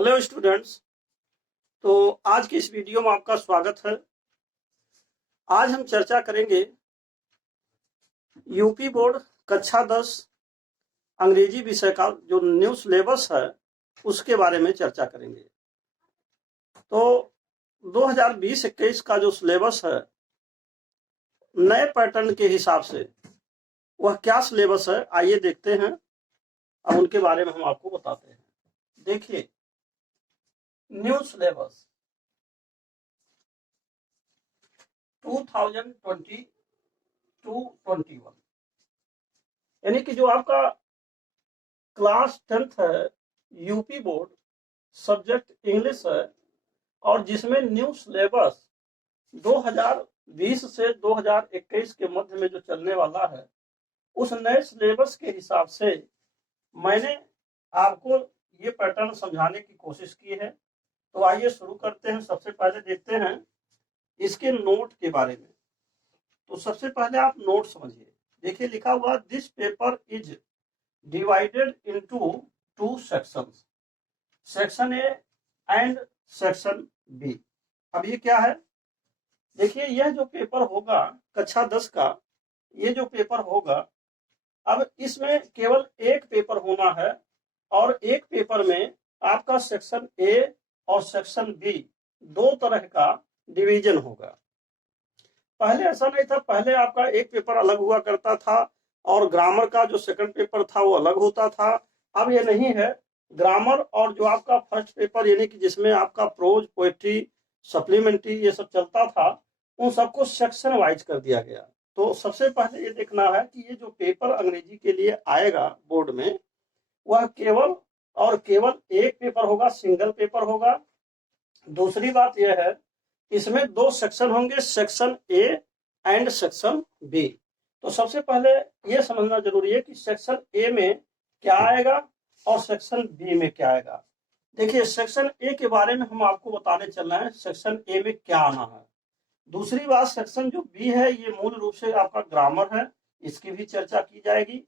Hello students. तो आज की इस वीडियो में आपका स्वागत है। आज हम चर्चा करेंगे यूपी बोर्ड कक्षा 10 अंग्रेजी विषय का जो न्यू सिलेबस है उसके बारे में चर्चा करेंगे। तो 2020-21 का जो सिलेबस है नए पैटर्न के हिसाब से वह क्या सिलेबस है आइए देखते हैं। अब उनके बारे में हम आपको बताते हैं। देखिए, न्यू सिलेबस 2020-21 यानी कि जो आपका क्लास 10th है यूपी बोर्ड सब्जेक्ट इंग्लिश है और जिसमें न्यू सिलेबस 2020 से 2021 के मध्य में जो चलने वाला है उस नए सिलेबस के हिसाब से मैंने आपको ये पैटर्न समझाने की कोशिश की है। तो आइए शुरू करते हैं। सबसे पहले देखते हैं इसके नोट के बारे में। तो सबसे पहले आप नोट समझिए। देखिए लिखा हुआ this paper is divided into two sections, section A and section B. अब ये क्या है? देखिए यह जो पेपर होगा कक्षा 10 का, ये जो पेपर होगा, अब इसमें केवल एक पेपर होना है और एक पेपर में आपका सेक्शन ए और सेक्शन बी दो तरह का डिवीजन होगा। पहले ऐसा नहीं था, पहले आपका एक पेपर अलग हुआ करता था और ग्रामर का जो सेकंड पेपर था वो अलग होता था। अब ये नहीं है। ग्रामर और जो आपका फर्स्ट पेपर यानी कि जिसमें आपका प्रोज, पोएट्री, सप्लीमेंट्री ये सब चलता था, उन सबको सेक्शन वाइज कर दिया गया। तो सबसे पहले ये देखना है कि ये जो पेपर अंग्रेजी के लिए आएगा बोर्ड में वह केवल और केवल एक पेपर होगा, सिंगल पेपर होगा। दूसरी बात यह है इसमें दो सेक्शन होंगे, section A and section B. तो सबसे पहले यह समझना जरूरी है कि सेक्शन ए में क्या आएगा और सेक्शन बी में क्या आएगा। देखिए सेक्शन ए के बारे में हम आपको बताने चल रहे हैं सेक्शन ए में क्या आना है। दूसरी बात, सेक्शन जो बी है ये मूल रूप से आपका ग्रामर है, इसकी भी चर्चा की जाएगी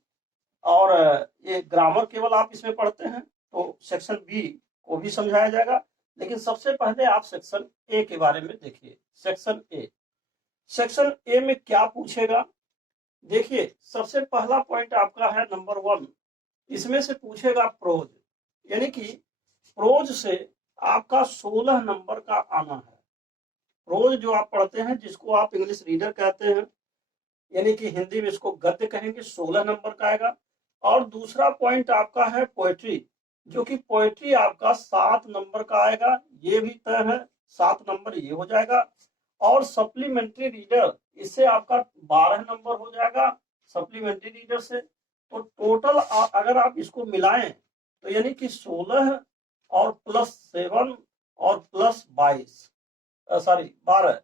और ये ग्रामर केवल आप इसमें पढ़ते हैं तो सेक्शन बी को भी समझाया जाएगा। लेकिन सबसे पहले आप सेक्शन ए के बारे में देखिए। सेक्शन ए में क्या पूछेगा? देखिए सबसे पहला पॉइंट आपका है नंबर 1, इसमें से पूछेगा प्रोज, यानी कि प्रोज से आपका 16 नंबर का आना है। प्रोज जो आप पढ़ते हैं जिसको आप इंग्लिश रीडर कहते हैं, यानी कि हिंदी में इसको गद्य कहेंगे, 16 नंबर का आएगा। और दूसरा पॉइंट आपका है पोएट्री, जो कि पोएट्री आपका 7 नंबर का आएगा, ये भी तय है 7 नंबर ये हो जाएगा। और सप्लीमेंट्री रीडर इससे आपका 12 नंबर हो जाएगा सप्लीमेंट्री रीडर से। तो टोटल अगर आप इसको मिलाएं तो यानी कि 16 और प्लस 7 और प्लस 12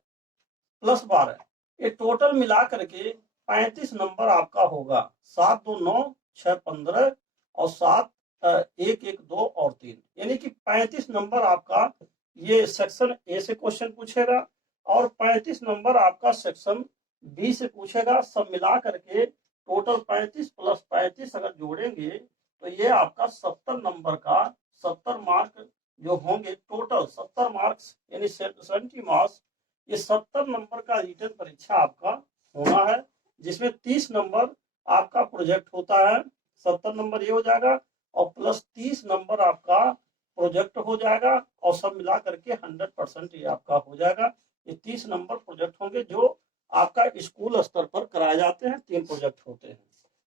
प्लस 12 ये टोटल मिला करके 35 नंबर आपका होगा। 7 2 9 6 15 और 7 1 1 2 और 3 यानी कि 35 नंबर आपका ये सेक्शन ए से क्वेश्चन पूछेगा और 35 नंबर आपका सेक्शन बी से पूछेगा। सब मिला करके टोटल 35 प्लस 35 अगर जोड़ेंगे तो ये आपका 70 नंबर का 70 मार्क जो होंगे, टोटल 70 मार्क्स यानी 70 मार्क्स, ये 70 नंबर का रिटन परीक्षा आपका होना है, जिसमें 30 नंबर आपका प्रोजेक्ट होता है। 70 नंबर ये हो जाएगा और प्लस 30 नंबर आपका प्रोजेक्ट हो जाएगा और सब मिला करके 100% ये आपका हो जाएगा। ये 30 नंबर प्रोजेक्ट होंगे जो आपका स्कूल स्तर पर कराए जाते हैं, 3 प्रोजेक्ट होते हैं।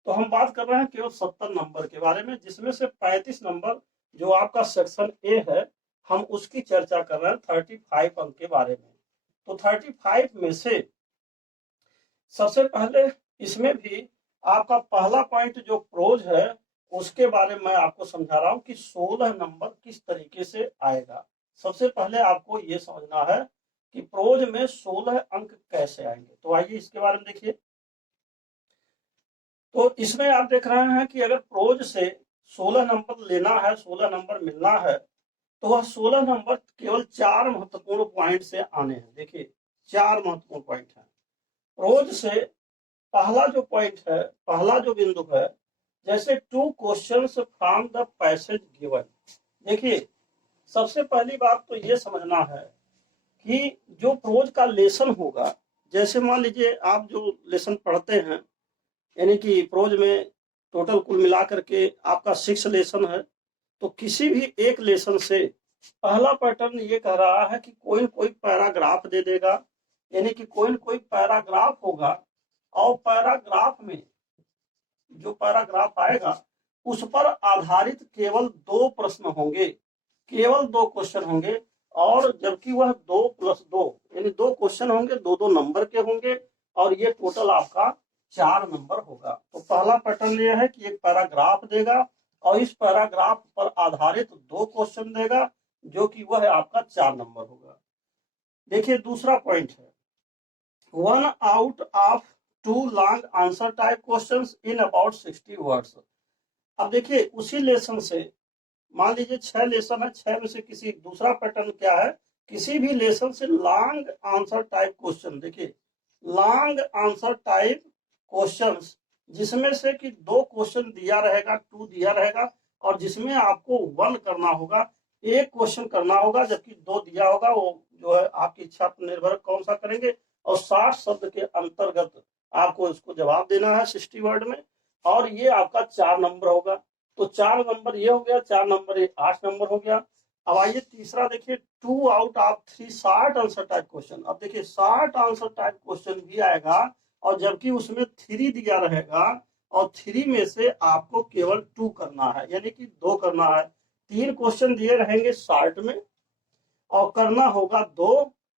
तो हम बात कर रहे हैं केवल 70 नंबर के बारे में, जिसमें से 35 नंबर जो आपका सेक्शन ए है हम उसकी चर्चा कर रहे हैं 35 अंक के बारे में। तो 35 में से सबसे पहले इसमें भी आपका पहला पॉइंट जो प्रोज है उसके बारे में मैं आपको समझा रहा हूं कि 16 नंबर किस तरीके से आएगा। सबसे पहले आपको यह समझना है कि प्रोज में 16 अंक कैसे आएंगे। तो आइए इसके बारे में देखिए। तो इसमें आप देख रहे हैं कि अगर प्रोज से 16 नंबर लेना है, 16 नंबर मिलना है, तो वह 16 नंबर केवल 4 महत्वपूर्ण पॉइंट से आने हैं। देखिए 4 महत्वपूर्ण पॉइंट है। प्रोज से पहला जो पॉइंट है, पहला जो बिंदु है, जैसे 2 questions from the passage given. देखिए सबसे पहली बात तो ये समझना है कि जो प्रोज का लेसन होगा, जैसे मान लीजिए आप जो लेसन पढ़ते हैं, यानी कि प्रोज में टोटल कुल मिला करके आपका 6 लेसन है, तो किसी भी एक लेसन से पहला पैटर्न ये कह रहा है कि कोई न कोई पैराग्राफ दे देगा, यानी कि कोई न कोई पैराग्राफ होगा, और पैराग्राफ में जो पैराग्राफ आएगा उस पर आधारित केवल 2 प्रश्न होंगे, केवल 2 क्वेश्चन होंगे, और जबकि वह 2+2 यानी 2 क्वेश्चन होंगे, 2-2 नंबर के होंगे, और ये टोटल आपका 4 नंबर होगा। तो पहला पैटर्न यह है कि एक पैराग्राफ देगा और इस पैराग्राफ पर आधारित 2 क्वेश्चन देगा, जो कि वह आपका 4 नंबर होगा। देखिए दूसरा पॉइंट है 1 out of 2 long answer type questions in about 60 words. अब देखिए उसी लेसन से मान लीजिए 6 लेसन है, 6 में से किसी दूसरा पैटर्न क्या है, किसी भी लेसन से लॉन्ग आंसर टाइप क्वेश्चन, देखिए लॉन्ग आंसर टाइप क्वेश्चंस, जिसमें से कि 2 क्वेश्चन दिया रहेगा, 2 दिया रहेगा, और जिसमें आपको 1 करना होगा, 1 क्वेश्चन करना होगा, जबकि 2 दिया होगा, वो जो है आपकी इच्छा पर निर्भर कौन सा करेंगे, और 60 शब्द के अंतर्गत आपको इसको जवाब देना है 60 वर्ड में, और ये आपका 4 नंबर होगा। तो 4 नंबर ये हो गया, 4 नंबर ये 8 नंबर हो गया। अब आइए तीसरा देखिए 2 out of 3 60 answer type question. अब देखिए 60 आंसर टाइप क्वेश्चन भी आएगा, और जबकि उसमें 3 दिया रहेगा, और 3 में से आपको केवल 2 करना है, यानी कि 2 करना है। 3 क्वेश्चन दिए रहेंगे 60 में, और करना होगा 2,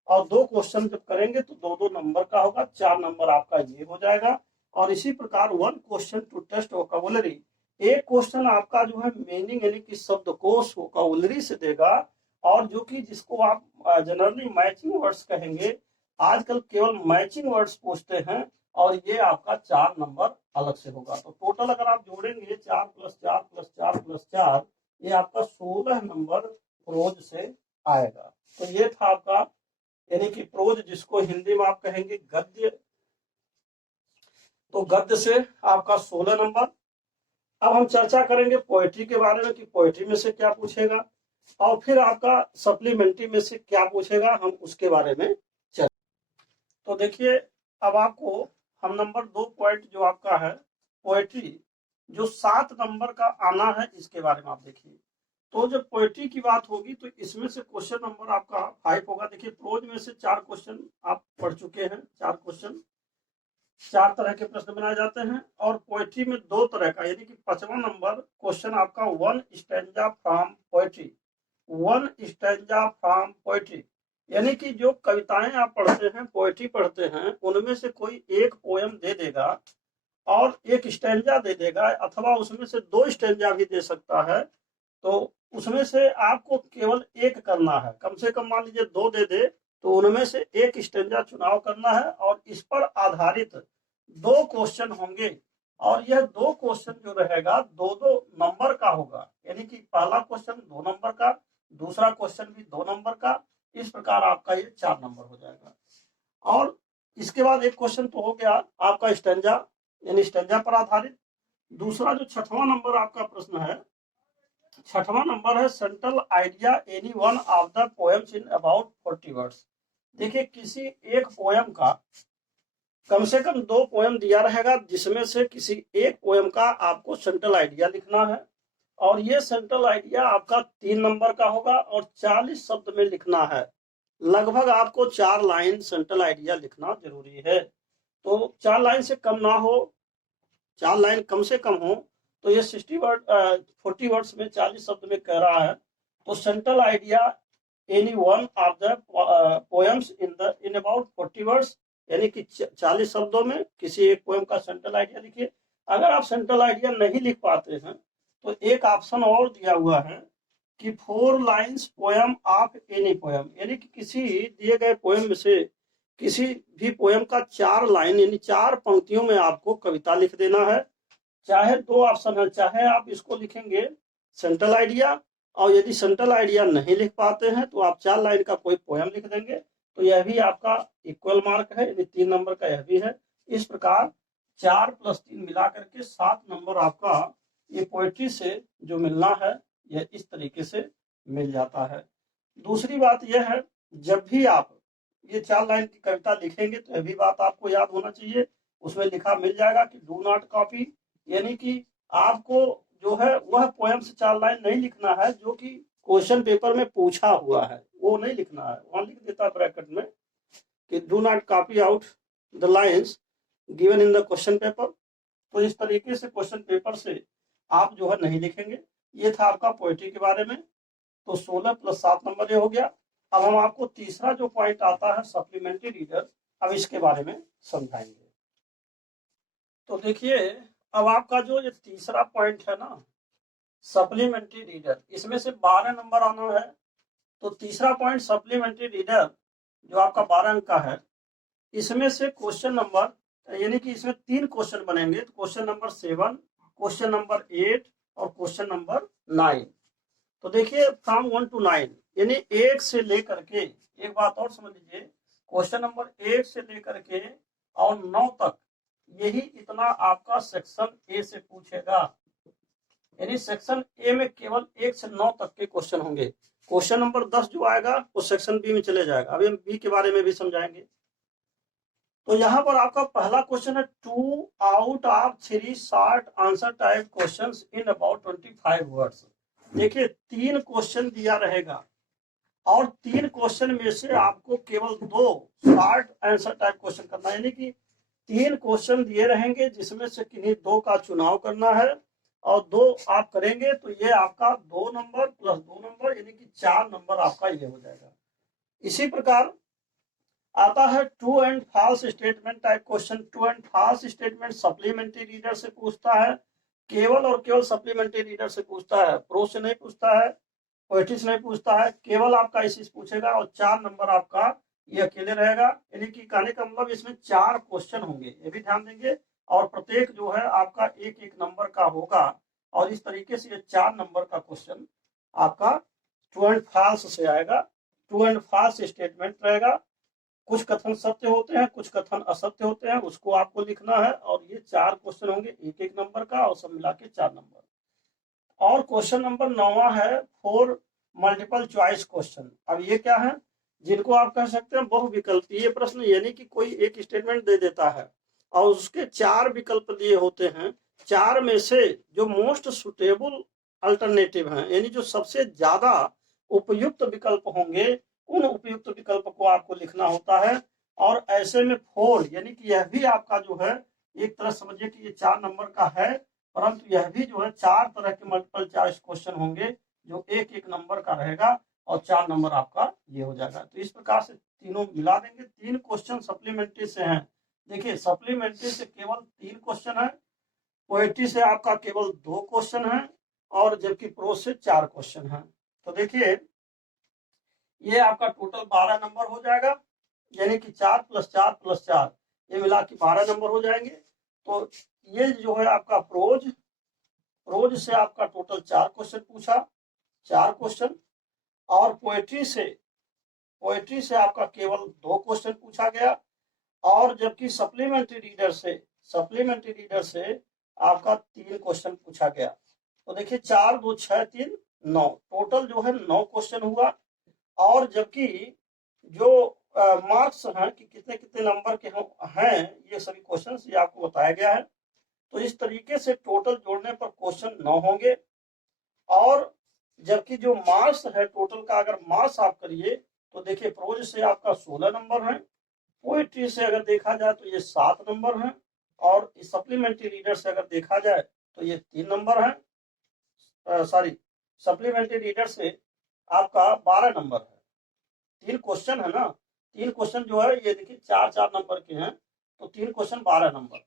और 2 क्वेश्चन जब करेंगे तो 2-2 नंबर का होगा, 4 नंबर आपका ये हो जाएगा। और इसी प्रकार 1 क्वेश्चन टू टेस्ट वोकैबुलरी, एक क्वेश्चन आपका जो है मीनिंग यानी कि शब्दकोश वोकैबुलरी से देगा, और जो कि जिसको आप जनरली मैचिंग वर्ड्स कहेंगे, आजकल केवल मैचिंग वर्ड्स पूछते हैं, और ये आपका 4 नंबर अलग से होगा। तो टोटल अगर आप जोड़ेंगे 4 + 4 + 4 + 4, ये आपका 16 नंबर प्रोज से आएगा। तो ये था आपका यानी कि प्रोज, जिसको हिंदी में आप कहेंगे गद्य। तो गद्य से आपका 16 नंबर। अब हम चर्चा करेंगे पोएट्री के बारे में कि पोएट्री में से क्या पूछेगा, और फिर आपका सप्लीमेंट्री में से क्या पूछेगा, हम उसके बारे में चर्चा। तो देखिए अब आपको हम नंबर 2 पॉइंट जो आपका है पोएट्री, जो 7 नंबर का आना है, इसके बारे में आप देखिए। तो जब पोएट्री की बात होगी तो इसमें से क्वेश्चन नंबर आपका 5 होगा। देखिए प्रोज में से 4 क्वेश्चन आप पढ़ चुके हैं, 4 क्वेश्चन, 4 तरह के प्रश्न बनाए जाते हैं, और पोएट्री में 2 तरह का, यानी कि 5वां नंबर क्वेश्चन आपका 1 stanza from poetry, 1 stanza from poetry, यानी कि जो कविताएं आप पढ़ते हैं, पोएट्री पढ़ते हैं, उनमें से कोई एक पोएम दे देगा और एक स्टैंजा दे देगा, अथवा उसमें से 2 स्टैंजा भी दे सकता है। तो उसमें से आपको केवल एक करना है, कम से कम मान लीजिए 2 दे दे, तो उनमें से एक स्टैंजा चुनाव करना है, और इस पर आधारित 2 क्वेश्चन होंगे, और यह 2 क्वेश्चन जो रहेगा 2-2 नंबर का होगा, यानी कि पहला क्वेश्चन 2 नंबर का, दूसरा क्वेश्चन भी 2 नंबर का, इस प्रकार आपका ये 4 नंबर हो जाएगा। और इसके बाद एक क्वेश्चन तो हो गया आपका स्टैंजा, यानी स्टैंजा पर आधारित। दूसरा जो 6वां नंबर आपका प्रश्न है, 6वां नंबर है central idea any one of the poems in about 40 words. देखिए किसी एक पोएम का कम से कम 2 पोएम दिया रहेगा, जिसमें से किसी एक पोएम का आपको सेंट्रल आइडिया लिखना है, और ये सेंट्रल आइडिया आपका 3 नंबर का होगा, और 40 शब्द में लिखना है। लगभग आपको 4 लाइन सेंट्रल आइडिया लिखना जरूरी है। तो 4 लाइन से कम ना हो, 4 लाइन कम से कम हो, तो ये 40 वर्ड्स में 40 शब्द में कह रहा है। तो central idea any one of the poems in about 40 words, यानी कि 40 शब्दों में किसी एक पोएम का सेंट्रल आइडिया लिखिए। अगर आप सेंट्रल आइडिया नहीं लिख पाते हैं तो एक ऑप्शन और दिया हुआ है कि 4 lines poem of any poem, यानी कि किसी दिए गए पोएम में से किसी भी पोएम का 4 लाइन यानी 4 पंक्तियों में आपको कविता लिख देना है। चाहे 2 ऑप्शन है, चाहे आप इसको लिखेंगे सेंट्रल आइडिया, और यदि सेंट्रल आइडिया नहीं लिख पाते हैं तो आप 4 लाइन का कोई पोएम लिख देंगे, तो यह भी आपका इक्वल मार्क है, यदि 3 नंबर का यह भी है। इस प्रकार 4 + 3 मिला करके 7 नंबर आपका ये पोएट्री से जो मिलना है, यह इस तरीके से मिल जाता है। दूसरी बात यह है, जब भी आप ये 4 लाइन की कविता लिखेंगे तो यह भी बात आपको याद होना चाहिए, उसमें लिखा मिल जाएगा कि डू नॉट कॉपी, यानी कि आपको जो है वह पोएम से 4 लाइन नहीं लिखना है जो कि क्वेश्चन पेपर में पूछा हुआ है, वो नहीं लिखना है। वहां लिख देता है ब्रैकेट में कि do not copy out the lines given in the question paper. तो इस तरीके से क्वेश्चन पेपर से आप जो है नहीं लिखेंगे। ये था आपका पोएट्री के बारे में। तो 16 + 7 नंबर ये हो गया। अब हम आपको तीसरा जो पॉइंट आता है सप्लीमेंट्री रीडर, अब इसके बारे में समझाएंगे। तो देखिए, अब आपका जो ये तीसरा पॉइंट है ना सप्लीमेंट्री रीडर, इसमें से 12 नंबर आना है। तो तीसरा पॉइंट सप्लीमेंट्री रीडर जो आपका 12 अंक का है, इसमें से क्वेश्चन नंबर, यानी कि इसमें 3 क्वेश्चन बनेंगे। तो क्वेश्चन नंबर 7, क्वेश्चन नंबर 8 और क्वेश्चन नंबर 9। तो देखिए फ्रॉम 1 to 9, यानी 1 से लेकर के, एक बात और समझ लीजिए, क्वेश्चन नंबर 1 से लेकर के और 9 तक, यही इतना आपका सेक्शन ए से पूछेगा। यानी सेक्शन ए में केवल 1 से 9 तक के क्वेश्चन होंगे। क्वेश्चन नंबर 10 जो आएगा वो सेक्शन बी में चले जाएगा। अभी हम बी के बारे में भी समझाएंगे। तो यहाँ पर आपका पहला क्वेश्चन है 2 out of 3 short answer type questions in about 25 words. देखिए 3 क्वेश्चन दिया रहेगा और 3 क्वेश्चन में से आपको केवल 2 शॉर्ट आंसर टाइप क्वेश्चन करना है। यानी कि 3 क्वेश्चन दिए रहेंगे जिसमें से किन्हीं 2 का चुनाव करना है और 2 आप करेंगे तो ये आपका 2 नंबर प्लस 2 नंबर यानी कि 4 नंबर आपका ये हो जाएगा। इसी प्रकार आता है true and false statement type question. True and false statement supplementary reader से पूछता है, केवल और केवल सप्लीमेंट्री रीडर से पूछता है, प्रो से नहीं पूछता है, पोएट्री से नहीं पूछता है, केवल आपका इसी से पूछेगा और 4 नंबर आपका ये अकेले रहेगा। यानी कि कहने का मतलब इसमें 4 क्वेश्चन होंगे, ये भी ध्यान देंगे, और प्रत्येक जो है आपका 1-1 नंबर का होगा और इस तरीके से ये 4 नंबर का क्वेश्चन आपका ट्रू एंड फॉल्स से आएगा। ट्रू एंड फॉल्स स्टेटमेंट रहेगा, कुछ कथन सत्य होते हैं, कुछ कथन असत्य होते हैं, उसको आपको लिखना है और ये 4 क्वेश्चन होंगे 1-1 नंबर का और सब मिला के 4 नंबर। और क्वेश्चन नंबर 9वां है 4 मल्टीपल चॉइस क्वेश्चन। अब ये क्या है, जिनको आप कह सकते हैं बहुविकल्पीय प्रश्न, यानी कि कोई एक स्टेटमेंट दे देता है और उसके 4 विकल्प दिए होते हैं, 4 में से जो मोस्ट सुटेबल अल्टरनेटिव हैं, यानी जो सबसे ज्यादा उपयुक्त विकल्प होंगे, उन उपयुक्त विकल्प को आपको लिखना होता है। और ऐसे में 4, यानी कि यह भी आपका जो है एक तरह समझिए कि ये 4 नंबर का है, परंतु यह भी जो है 4 तरह के मल्टीपल चॉइस क्वेश्चन होंगे जो 1-1 नंबर का रहेगा और 4 नंबर आपका ये हो जाएगा। तो इस प्रकार से तीनों मिला देंगे। 3 क्वेश्चन सप्लीमेंट्री से हैं। देखिए सप्लीमेंट्री से केवल 3 क्वेश्चन है, पोएट्री से आपका केवल 2 क्वेश्चन है और जबकि प्रोज से 4 क्वेश्चन है। तो देखिए ये आपका टोटल 12 नंबर हो जाएगा, यानी कि 4 + 4 + 4 ये मिला के 12 नंबर हो जाएंगे। तो ये जो है आपका प्रोज से आपका टोटल 4 क्वेश्चन पूछा, 4 क्वेश्चन, और पोएट्री से आपका केवल 2 क्वेश्चन पूछा गया, और जबकि सप्लीमेंट्री रीडर से आपका 3 क्वेश्चन पूछा गया। तो देखिए 4 2 6 3 9, टोटल जो है 9 क्वेश्चन हुआ। और जबकि जो मार्क्स हैं कि कितने कितने नंबर के हैं ये सभी क्वेश्चन ये आपको बताया गया है। तो इस तरीके से टोटल जोड़ने पर क्वेश्चन 9 होंगे। और जबकि जो मार्क्स है टोटल का अगर मार्क्स आप करिए तो देखिए प्रोज से आपका 16 नंबर है, पोएट्री से अगर देखा जाए तो ये 7 नंबर है, और सप्लीमेंट्री रीडर से अगर देखा जाए तो ये 3 नंबर है। सॉरी, सप्लीमेंट्री रीडर से आपका 12 नंबर है। 3 क्वेश्चन है ना, 3 क्वेश्चन जो है ये देखिए 4-4 नंबर के हैं, तो 3 क्वेश्चन 12 नंबर।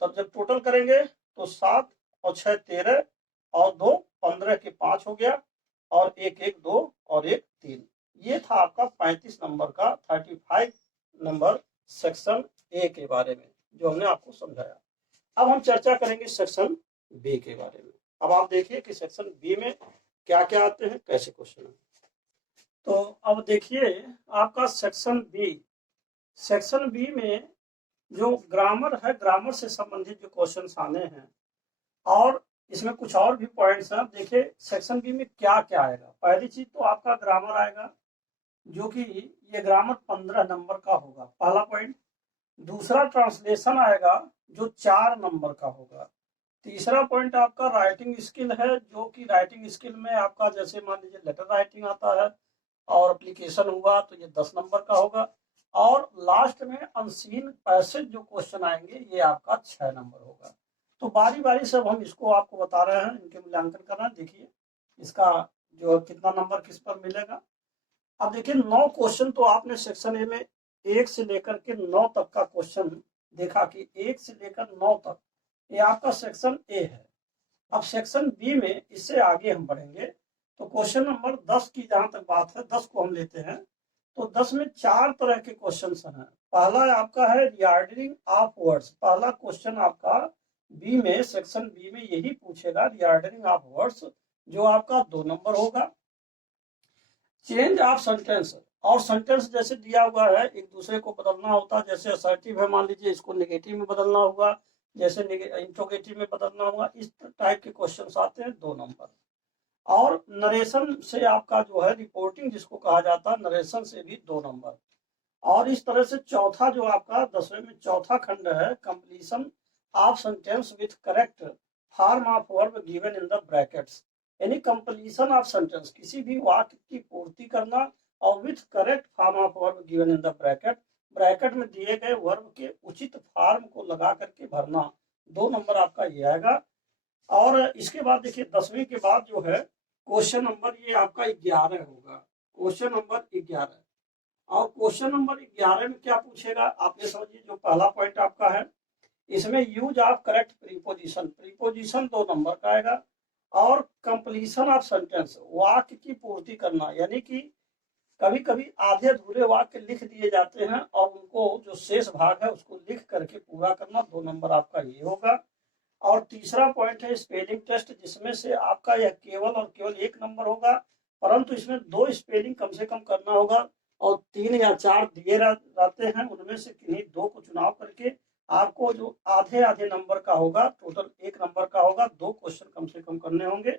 तब जब टोटल करेंगे तो 7 और 6 13 और 2 15 के 5 हो गया, और 1-1 2 और 1 3। ये था आपका 35 नंबर का 35 नंबर सेक्शन ए के बारे में जो हमने आपको समझाया। अब हम चर्चा करेंगे सेक्शन बी के बारे में। अब आप देखिए कि सेक्शन बी में क्या क्या आते हैं, कैसे क्वेश्चन है। तो अब देखिए आपका सेक्शन बी में जो ग्रामर है, ग्रामर से संबंधित जो क्वेश्चंस आने हैं, और इसमें कुछ और भी पॉइंट्स हैं। देखिए सेक्शन बी में क्या क्या आएगा। पहली चीज तो आपका ग्रामर आएगा, जो कि ये ग्रामर 15 नंबर का होगा, पहला पॉइंट। दूसरा ट्रांसलेशन आएगा जो 4 नंबर का होगा। तीसरा पॉइंट आपका राइटिंग स्किल है, जो कि राइटिंग स्किल में आपका जैसे मान लीजिए लेटर राइटिंग आता है और एप्लीकेशन हुआ तो ये 10 नंबर का होगा। और लास्ट में अनसीन पैसेज जो क्वेश्चन आएंगे ये आपका 6 नंबर होगा। तो बारी बारी से हम इसको आपको बता रहे हैं, इनके मूल्यांकन कर रहे हैं। देखिए इसका जो कितना नंबर किस पर मिलेगा। अब देखिए 9 क्वेश्चन तो आपने सेक्शन ए में 1 से लेकर के 9 तक का क्वेश्चन देखा कि 1 से लेकर 9 तक ये आपका सेक्शन ए है। अब सेक्शन बी में इससे आगे हम बढ़ेंगे तो क्वेश्चन नंबर 10 की जहां तक बात है, 10 को हम लेते हैं तो 10 में 4 तरह के क्वेश्चन हैं। पहला आपका है रिगार्डिंग ऑफ वर्ड्स। पहला क्वेश्चन आपका बी में, सेक्शन बी में यही पूछेगा रिगार्डिंग ऑफ वर्ड्स, जो आपका 2 नंबर होगा। चेंज ऑफ सेंटेंस, और सेंटेंस जैसे दिया हुआ है एक दूसरे को बदलना होता है। जैसे असर्टिव है, मान लीजिए इसको नेगेटिव में बदलना होगा, जैसे इंट्रोगेटिव में बदलना होगा। इस टाइप के क्वेश्चन आते हैं 2 नंबर। और नरेशन से आपका जो है रिपोर्टिंग जिसको कहा जाता है, नरेशन से भी 2 नंबर। और इस तरह से चौथा जो आपका 10वें में चौथा खंड है, completion of sentence with correct form of verb given in the brackets, यानी कंप्लीशन ऑफ सेंटेंस, किसी भी वाक्य की पूर्ति करना और with correct form of verb given in the bracket, bracket में दिए गए वर्ब के उचित फॉर्म को लगा करके भरना। 2 नंबर आपका ये आएगा। और इसके बाद देखिए 10वीं के बाद जो है क्वेश्चन नंबर ये आपका 11 होगा, क्वेश्चन नंबर 11। और क्वेश्चन नंबर 11 में क्या पूछेगा आप ये समझिए। जो पहला पॉइंट आपका है इसमें use of correct preposition, preposition 2 number का आएगा। और कंप्लीशन ऑफ सेंटेंस, वाक्य की पूर्ति करना, यानी कि कभी कभी आधे अधूरे वाक्य लिख दिए जाते हैं और उनको जो शेष भाग है उसको लिख करके पूरा करना। 2 नंबर आपका ये होगा। और तीसरा पॉइंट है स्पेलिंग टेस्ट, जिसमें से आपका यह केवल और केवल 1 नंबर होगा, परंतु इसमें 2 स्पेलिंग कम से कम करना होगा और 3 या 4 दिए रहते हैं, उनमें से किन्हीं 2 को चुनाव करके आपको जो आधे आधे नंबर का होगा, टोटल 1 नंबर का होगा, 2 क्वेश्चन कम से कम करने होंगे।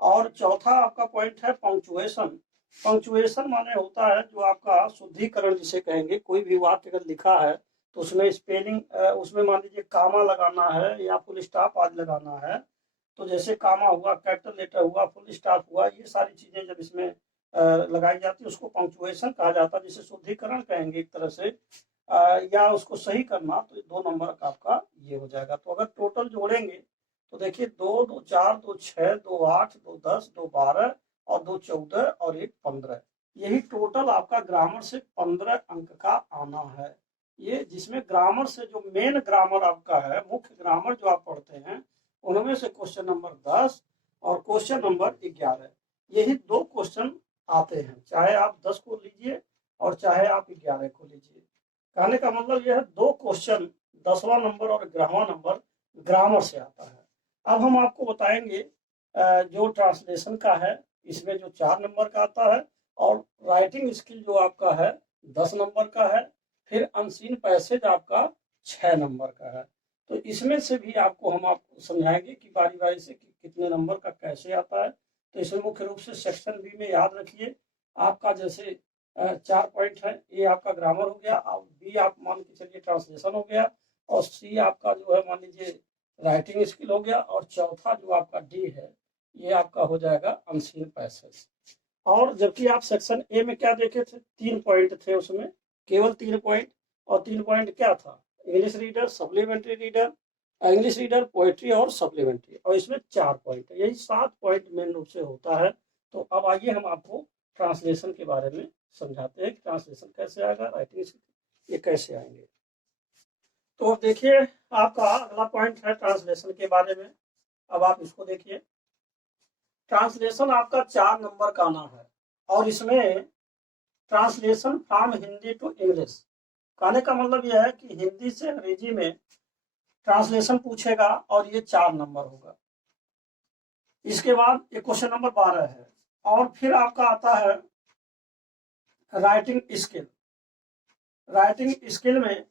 और चौथा आपका पॉइंट है पंक्चुएशन। पंक्चुएशन माने होता है जो आपका शुद्धिकरण जिसे कहेंगे। कोई भी वाक्य अगर लिखा है तो उसमें स्पेलिंग, उसमें मान लीजिए कामा लगाना है या फुल स्टॉप आदि लगाना है, तो जैसे कामा हुआ, कैपिटल लेटर हुआ, फुल स्टॉप हुआ, ये सारी चीजें जब इसमें लगाई जाती है उसको पंक्चुएशन कहा जाता है, जिसे शुद्धिकरण कहेंगे एक तरह से, या उसको सही करना। तो 2 नंबर का आपका ये हो जाएगा। तो अगर टोटल जोड़ेंगे तो देखिए 2 2 4 2 6 2 8 2 10 2 12 और 2 14 और 1 15, यही टोटल आपका ग्रामर से 15 अंक का आना है। ये जिसमें ग्रामर से जो मेन ग्रामर आपका है, मुख्य ग्रामर जो आप पढ़ते हैं, उनमें से क्वेश्चन नंबर 10 और क्वेश्चन नंबर 11, यही 2 क्वेश्चन आते हैं, चाहे आप 10 को लीजिए और चाहे आप 11 को लीजिए। कहने का मतलब यह है 2 क्वेश्चन 10वां नंबर और 11वां नंबर ग्रामर से आता है। अब हम आपको बताएंगे जो ट्रांसलेशन का है, इसमें जो 4 नंबर का आता है, और राइटिंग स्किल जो आपका है 10 नंबर का है, फिर अनसीन पैसेज आपका 6 नंबर का है। तो इसमें से भी आपको हम आपको समझाएंगे कि बारी बारी से कि कितने नंबर का कैसे आता है। तो इसमें मुख्य रूप से सेक्शन बी में याद रखिए आपका जैसे 4 पॉइंट है। ए आपका ग्रामर हो गया, और बी आप मान के चलिए ट्रांसलेशन हो गया, और सी आपका जो है मान लीजिए राइटिंग स्किल हो गया, और चौथा जो आपका डी है ये आपका हो जाएगा अनसीन पैसेज। और जबकि आप सेक्शन ए में क्या देखे थे, 3 पॉइंट थे उसमें, केवल 3 पॉइंट। और 3 पॉइंट क्या था, English reader, supplementary reader, English reader, poetry और सप्लीमेंट्री, और इसमें 4 पॉइंट है, यही 7 पॉइंट मेन रूप से होता है। तो अब आइए हम आपको ट्रांसलेशन के बारे में समझाते हैं कि ट्रांसलेशन कैसे आएगा, राइटिंग ये कैसे आएंगे। तो देखिए आपका अगला पॉइंट है ट्रांसलेशन के बारे में। अब आप इसको देखिए, ट्रांसलेशन आपका 4 नंबर का आना है, और इसमें translation from Hindi to English, कहने का मतलब यह है कि हिंदी से अंग्रेजी में ट्रांसलेशन पूछेगा और ये 4 नंबर होगा। इसके बाद ये क्वेश्चन नंबर 12 है। और फिर आपका आता है राइटिंग स्किल। राइटिंग स्किल में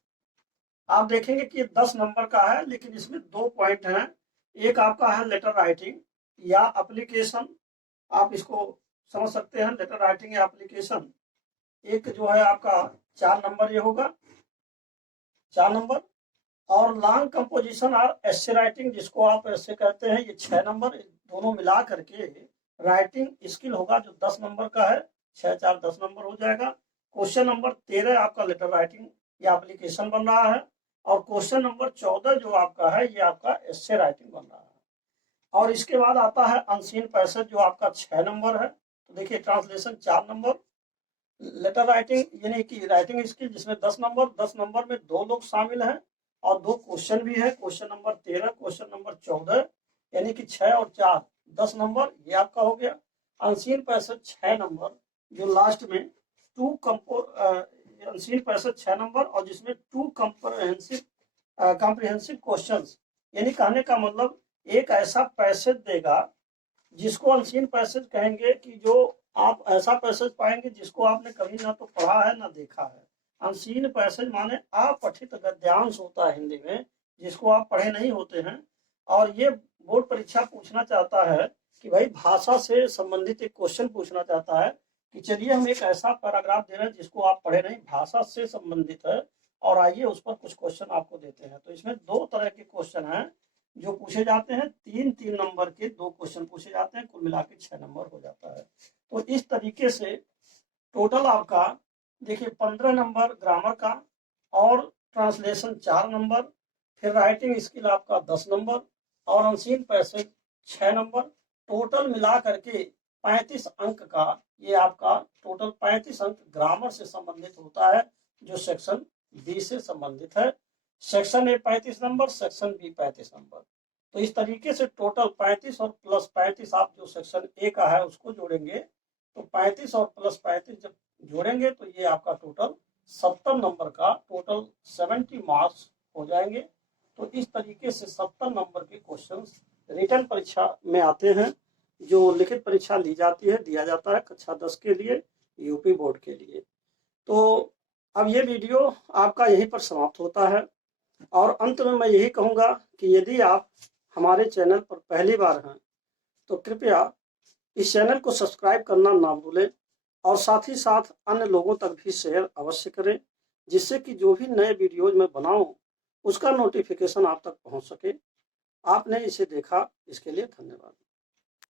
आप देखेंगे कि 10 नंबर का है, लेकिन इसमें 2 पॉइंट हैं। एक आपका है लेटर राइटिंग या एप्लीकेशन, आप इसको समझ सकते हैं, लेटर राइटिंग या एप्लीकेशन। एक जो है आपका 4 नंबर ये होगा, 4 नंबर। और लॉन्ग कंपोजिशन और एसे राइटिंग, जिसको आप ऐसे कहते हैं, ये 6 नंबर। दोनों मिला करके राइटिंग स्किल होगा जो 10 नंबर का है। 6 4 10 नंबर हो जाएगा। क्वेश्चन नंबर 13 आपका लेटर राइटिंग या एप्लीकेशन बन रहा है। और क्वेश्चन नंबर 14 जो आपका है ये आपका एसे राइटिंग बन रहा है। और इसके बाद आता है अनसीन पैसेज जो आपका 6 नंबर है। तो देखिए ट्रांसलेशन 4 नंबर, लेटर राइटिंग यानी कि राइटिंग स्किल जिसमें 10 नंबर, 10 नंबर में 2 लोग शामिल हैं और 2 क्वेश्चन भी है। क्वेश्चन नंबर 13, क्वेश्चन नंबर 14, यानी कि 6 और 4 10 नंबर, ये आपका हो गया। अनसीन पैसेज 6 नंबर जो लास्ट में अनसीन पैसेज 6 नंबर और जिसमें 2 कॉम्प्रिहेंसिव क्वेश्चंस, यानी कहने का मतलब एक ऐसा पैसेज देगा जिसको अनसीन पैसेज कहेंगे कि जो आप ऐसा पैसेज पाएंगे जिसको आपने कभी ना तो पढ़ा है ना देखा है। अनसीन पैसेज माने अपठित गद्यांश होता है हिंदी में, जिसको आप पढ़े नहीं होते हैं। और ये बोर्ड परीक्षा पूछना चाहता है कि भाई भाषा से संबंधित एक क्वेश्चन पूछना चाहता है कि चलिए हम एक ऐसा पैराग्राफ दे रहे हैं जिसको आप पढ़े नहीं, भाषा से संबंधित है, और आइए उस पर कुछ क्वेश्चन आपको देते हैं। तो इसमें 2 तरह के क्वेश्चन हैं जो पूछे जाते हैं। 3-3 नंबर के 2 क्वेश्चन पूछे जाते हैं, कुल मिला के 6 नंबर हो जाता है। तो इस तरीके से टोटल आपका देखिए 15 नंबर ग्रामर का, और ट्रांसलेशन 4 नंबर, फिर राइटिंग स्किल आपका 10 नंबर, और अनसीन पैसेज 6 नंबर, टोटल मिला करके 35 अंक का ये आपका टोटल 35 अंक ग्रामर से संबंधित होता है, जो सेक्शन बी से संबंधित है। Section A 35 number, section B 35 number. तो इस तरीके से टोटल 35 और प्लस 35 आप जो सेक्शन ए का है उसको जोड़ेंगे, तो 35 और प्लस 35 जब जोड़ेंगे तो ये आपका टोटल 70 नंबर का टोटल 70 मार्क्स हो जाएंगे। तो इस तरीके से 70 नंबर के क्वेश्चंस रिटर्न परीक्षा में आते हैं, जो लिखित परीक्षा ली जाती है, दिया जाता है कक्षा 10 के लिए, यूपी बोर्ड के लिए। तो अब ये वीडियो आपका यहीं पर समाप्त होता है। और अंत में मैं यही कहूँगा कि यदि आप हमारे चैनल पर पहली बार हैं तो कृपया इस चैनल को सब्सक्राइब करना ना भूलें, और साथ ही साथ अन्य लोगों तक भी शेयर अवश्य करें, जिससे कि जो भी नए वीडियोज मैं बनाऊं उसका नोटिफिकेशन आप तक पहुंच सके। आपने इसे देखा, इसके लिए धन्यवाद।